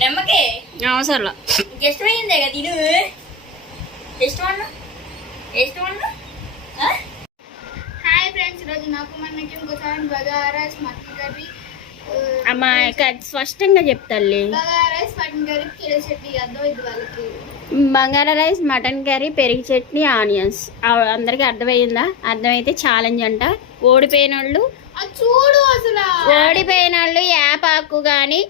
నమ్మకే అవసరంలా ఇష్టమైందే కదా తిను. ఇష్టమన్నా హాయ్ ఫ్రెండ్స్, ఈరోజు నాకు మనకి ఇంకోసారి బగారా రైస్ మటన్ కర్రీ అమ్మా స్పష్టంగా చెప్తాలి. బగారా రైస్ మటన్ కర్రీ పెరుగు చట్నీ అర్థమైంది వాళ్ళకి. బంగాళా రైస్ మటన్ కర్రీ పెరుగు చట్నీ ఆనియన్స్. అందరికి అర్థమైందా? అర్థమైతే ఛాలెంజ్ అంట. ఓడిపోయిన వాళ్ళు చూడు అసలు ఓడిపోయిన వాళ్ళు యాపాకు కానీ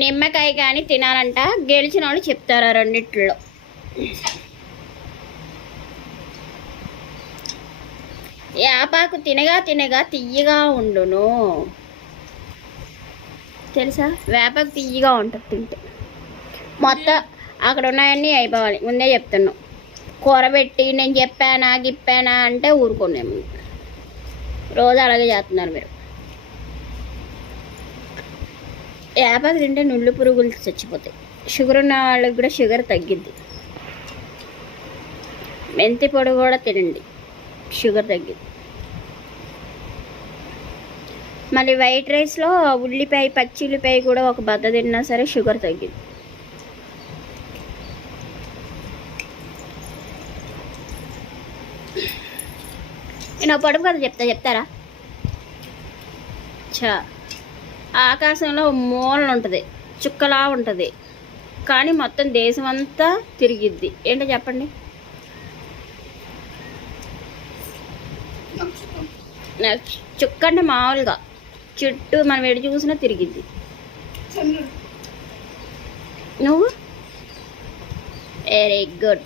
నిమ్మకాయ కానీ తినాలంట. గెలిచిన వాళ్ళు చెప్తారు రెండిట్లో. యాపాకు తినగా తినగా తియ్యగా ఉండును తెలుసా? వేపాకు తియ్యగా ఉంటుంది తింటే. మొత్తం అక్కడ ఉన్నాయన్నీ అయిపోవాలి. ముందే చెప్తున్నాం. కూరబెట్టి నేను చెప్పానా గిప్పానా అంటే ఊరుకోలేము. రోజు అలాగే చేస్తున్నారు మీరు. వేపాకు తింటే నుళ్ళు పురుగులు చచ్చిపోతాయి. షుగర్ ఉన్న వాళ్ళకి కూడా షుగర్ తగ్గిద్ది. మెంతి పొడి కూడా తినండి, షుగర్ తగ్గిద్ది. మళ్ళీ వైట్ రైస్లో ఉల్లిపాయ పచ్చి ఉల్లిపాయ కూడా ఒక బద్ద తిన్నా సరే షుగర్ తగ్గిద్ది. నేను పొడుపు కదా చెప్తారా? ఆకాశంలో మూలలు ఉంటుంది, చుక్కలా ఉంటుంది, కానీ మొత్తం దేశం అంతా తిరిగిద్ది. ఏంటో చెప్పండి. చుక్క అంటే మామూలుగా చుట్టూ మనం ఎడు చూసినా తిరిగిద్ది. నువ్వు వెరీ గుడ్.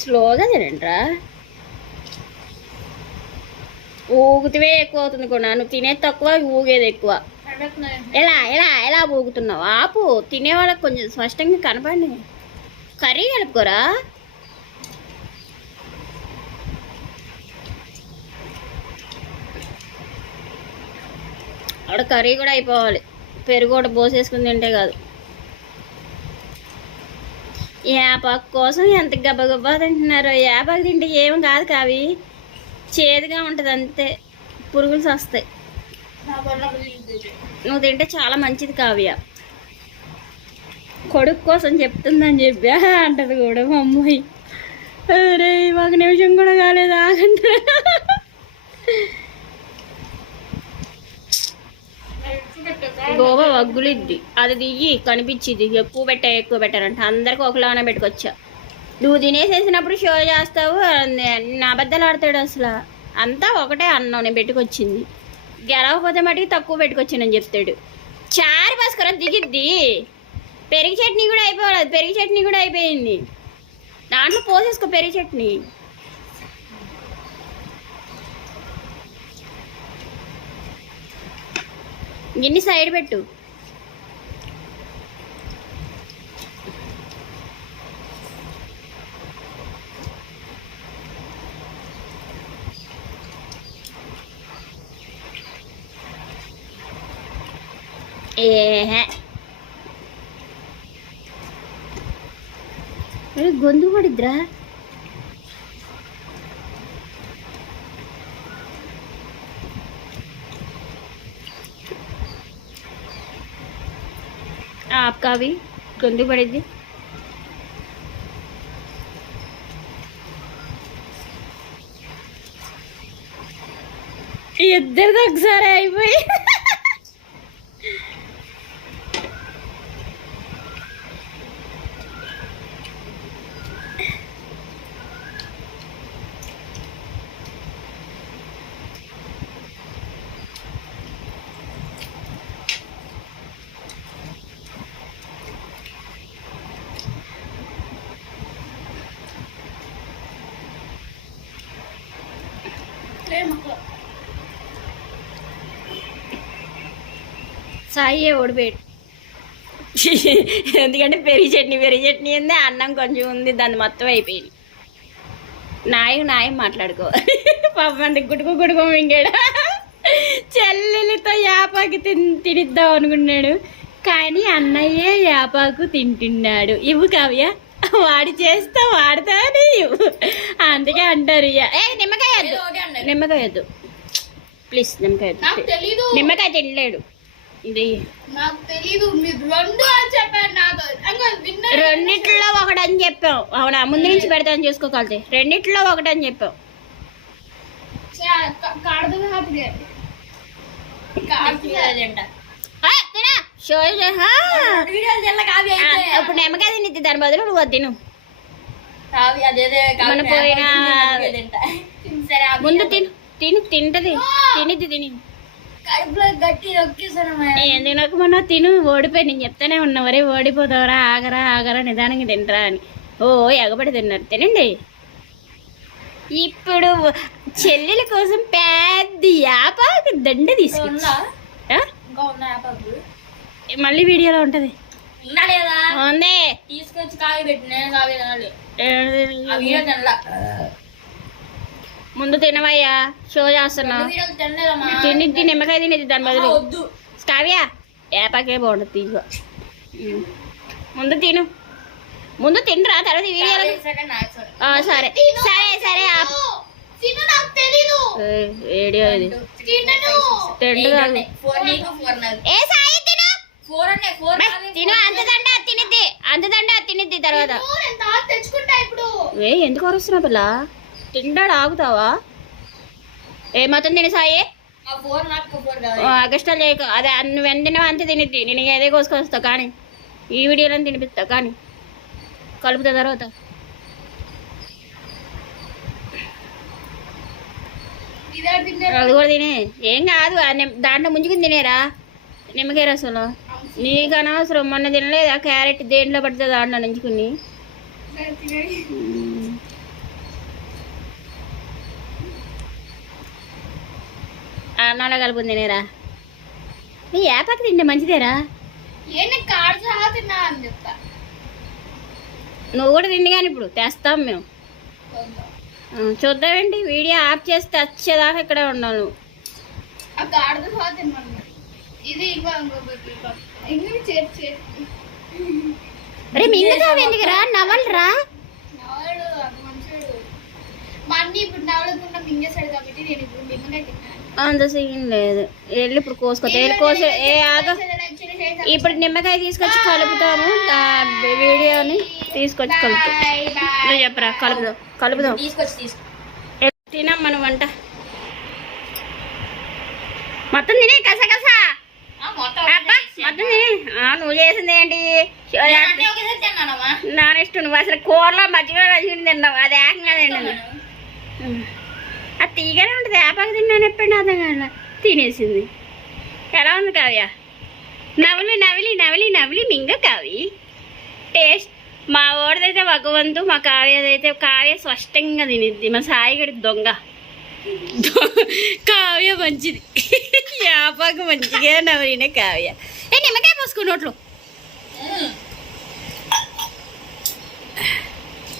స్లోగా తినండిరా. ఊగుతివే ఎక్కువ అవుతుంది కూడా. నువ్వు తినేది తక్కువ, ఊగేది ఎక్కువ. ఎలా ఎలా ఎలా ఊగుతున్నావు? ఆపు. తినే వాళ్ళకి కొంచెం స్పష్టంగా కనపడి. కర్రీ కలుపుకోరా. అక్కడ కర్రీ కూడా అయిపోవాలి. పెరుగు కూడా పోసేసుకుని తింటే కాదు. యాపాకు కోసం ఎంత గబ్బగబ్బా తింటున్నారు. యాపాకు తింటే ఏం కాదు కావి, చేదుగా ఉంటుంది అంతే. పురుగులు వస్తాయి. నువ్వు తింటే చాలా మంచిది కావ్య. కొడుకు కోసం చెప్తుందని చెప్పా అంటది కూడా మా అమ్మాయి. అరే ఒక నిమిషం కూడా కాలేదు, ఆగంటే. గోవా వగ్గులిద్ది, అది దిగి కనిపించింది. ఎక్కువ పెట్టారంట. అందరికి ఒకలానే పెట్టుకొచ్చా. నువ్వు తినేసేసినప్పుడు షో చేస్తావు. నా అబద్ధాలు ఆడతాడు అసలు. అంతా ఒకటే అన్నం నేను పెట్టుకొచ్చింది. గెలవకపోతే మటుకు తక్కువ పెట్టుకొచ్చానని చెప్తాడు. చారి భాస్కర్ దిగిద్ది. పెరుగు చట్నీ కూడా అయిపోలేదు. పెరుగు చట్నీ కూడా అయిపోయింది. దాంట్లో పోసేసుకో పెరుగు చట్నీ. గిన్ని సైడ్ పెట్టు. ఏహే గొంతు పడిద్రా. आपका भी గొంతు పడిద్ది. ఇద్దరిది ఒకసారి అయిపోయి. సాయి ఓడిపోయాడు. ఎందుకంటే పెరుగు చట్నీ ఉంది, అన్నం కొంచెం ఉంది, దాన్ని మొత్తం అయిపోయింది. నాయం మాట్లాడుకో. పాపం అంత గుడుకో మింగాడు. చెల్లెలతో యాపాకి తినిద్దాం అనుకున్నాడు, కానీ అన్నయ్యే యాపాకు తింటున్నాడు. ఇవ్వు కావ్య, వాడి చేస్తా వాడతా అని ఇవ్వు. అందుకే అంటారు నిమ్మకాయ వద్దు. ప్లీజ్ నిమ్మకాయ నాకు తెలీదు నిమ్మకాయ తినలేడు ఇది నాకు తెలీదు మీరు రెండు అని చెప్పారు నాకు అంగ విన్న రెండిట్లో ఒకటి అని చెప్పాం అవునా ముందు నుంచి పెడతాను చూసుకోగలితే రెండిట్లో ఒకటి అని చెప్పాం కాడదు హ్యాపీ కాదంట తినా షో వీడియోలు తెల్ల కావ్య అయితే. ఇప్పుడు నిమ్మకాయ తినిద్ది దాని బదులు నువ్వు అది తిను కావ్య అదేదే కావ్య మన పోయిన తింట. సరే ఆ ముందు తిను తింటది తినిద్ది తిని కడుపులో గట్టి నొక్కేసాను ఎందుకు నాకు మొన్న తిను ఓడిపోయి నేను చెప్తానే ఉన్నా వరే ఓడిపోతావరా ఆగరా నిదానంగా తింటరా అని ఓ ఎగబడి తిన్నారు తినండి ఇప్పుడు చెల్లెల కోసం పెద్ద యాప దండ తీసుకుందా ఇంకా ఉందా యాపకు? మళ్ళీ వీడియోలో ఉంటది ఉందా లేదా ఉంది తీసుకొచ్చి కావ్య పెట్టి నేను కావ్య తినాలి ఆ వీడియో తినలా ముందు తినవయ్యా షో చేస్తున్నా వీడియోలు తినలేదమ్మా తినిద్ది నిమ్మకాయ తినిద్ది దాని బదులు వద్దు కావ్య ఏపాకే బాగుంటుంది తీగ ముందు తినరా తర్వాత వీడియోలో సెకండ్ ఆన్సర్ సరే సరే సరే ఆపు. తిను నాకు తెలీదు వీడియో ఇది తినను టెంట్ కాదు ఫోర్ నీకు ఫోర్ నాకు ఏ సాయి తిను ఫోర్ అనే ఫోర్ తిను అంతదండ తినిద్ది తర్వాత నేను తాత తెచ్చుకుంటా ఇప్పుడు ఎందుకు వరుస్తున్నావు పిల్ల తింటాడు ఆగుతావా ఏ మొత్తం తిని సాయి ఆ ఫోర్ నాకు ఫోర్ కావాలి అగస్టాలు చేయకు అదే నువ్వు ఎంత తినవో అంతే తినిద్ది నేను ఏదే కోసుకొస్తావు కానీ ఈ వీడియోలో తినిపిస్తా కానీ కలుపుతా తర్వాత ఇదే తింటే అది కూడా తినే ఏం కాదు దాంట్లో ముంచుకుని తినేరా నిమ్మకాయ రసంలో నీకు అనవసరం మొన్న తినలేదు ఆ క్యారెట్ దేంట్లో పడుతుంది దాంట్లో నుంచుకుని అన్నాలో కలుపుని తినేరా నీ యాపకి తింటే మంచిదేరా నేను కాడు సహా తిన్నా అని చెప్తా నువ్వు కూడా తిండి కానీ ఇప్పుడు తెస్తాం మేము చూద్దామేంటి వీడియో ఆఫ్ చేస్తే వచ్చేదాకా ఇక్కడే ఉండాలి నువ్వు ఆ కాడదు సహా తిన్నాను ఇది ఇంగ్లీష్ చేర్చి అరే మింగతావు ఎందుకురా నవలరా నవడు అది మంచివాడు మా అన్ని ఇప్పుడు నవడకుండా మింగేశాడు కాబట్టి నేను ఇప్పుడు నిమ్మకాయ తిన్నాను అంత సీన్ లేదు వెళ్ళి ఇప్పుడు కోసుకో ఏ ఆగ ఇప్పుడు నిమ్మకాయ తీసుకొచ్చి కలుపుతాము వీడియోని తీసుకొచ్చి కలుపుతాం నువ్వు చెప్పరా కలుపుదాం తీసుకొచ్చి తినమ్మా నువ్వు వంట మొత్తం తినే కస మొత్తం మొత్తం తినే నువ్వు చేసింది ఏంటి అన్నీ ఒకేసారి తిన్నానమ్మా నా ఇష్టం నువ్వు అసలు కూరలో మధ్యలో నచ్చింది తిన్నావు అది ఏకంగా తిండి అది తీగానే ఉంటుంది ఏపాకు తిన్నాను ఎప్పుడు అర్థం కాదు తినేసింది ఎలా ఉంది కావ్య నవలి మింగ కావి టేస్ట్ మా ఓడిదైతే ఒక వంతు మా కావ్యదైతే కావ్య స్పష్టంగా తినిద్ది మా సాయిగడి దొంగ కావ్య మంచిది యాపాకు మంచిగా నవలిన కావ్య నిమ్మకాయ పోసుకో నోట్లో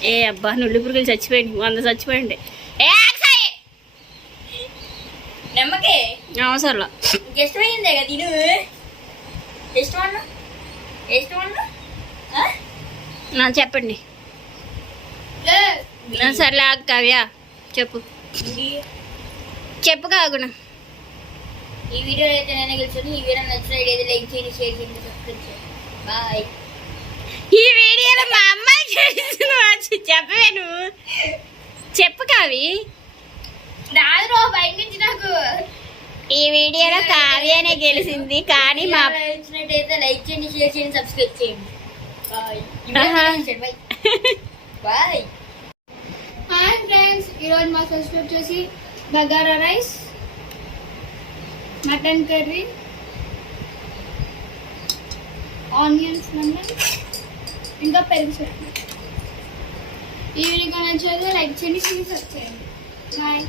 ఏ అబ్బా నుళ్ళు పురుగులు చచ్చిపోయింది 100 చచ్చిపోయింది ఏ సాయి నిమ్మకే అవసరంలా గెస్ట్ పోయిందే కదా తిను ಎಷ್ಟು చెప్పండి సర్లే ఆగు కావ్య చెప్పు కాగుణ ఈ వీడియో అయితే నేనే గెలిచాను ఈ వీడియో నచ్చిన లైక్ చేయండి షేర్ చేయండి సబ్స్క్రైబ్ చేయండి బాయ్ ఈ వీడియోలో మా అమ్మాయి చేసిన చెప్పవే నువ్వు చెప్పు కావి రాదు బయట నుంచి నాకు ఈ వీడియోలో కావ్యనే గెలిచింది కానీ మా నచ్చినట్టయితే లైక్ చేయండి షేర్ చేయండి సబ్స్క్రైబ్ చేయండి బాయ్ బాయ్ హాయ్ ఫ్రెండ్స్ ఈరోజు మా ఫస్ట్ వచ్చేసి bagara rice mutton curry onions lemon ఇంకా పెరుగు చట్నీ ఈ వీడియో నచ్చదు లైక్ చేయండి సబ్స్క్రైబ్ చేయండి బాయ్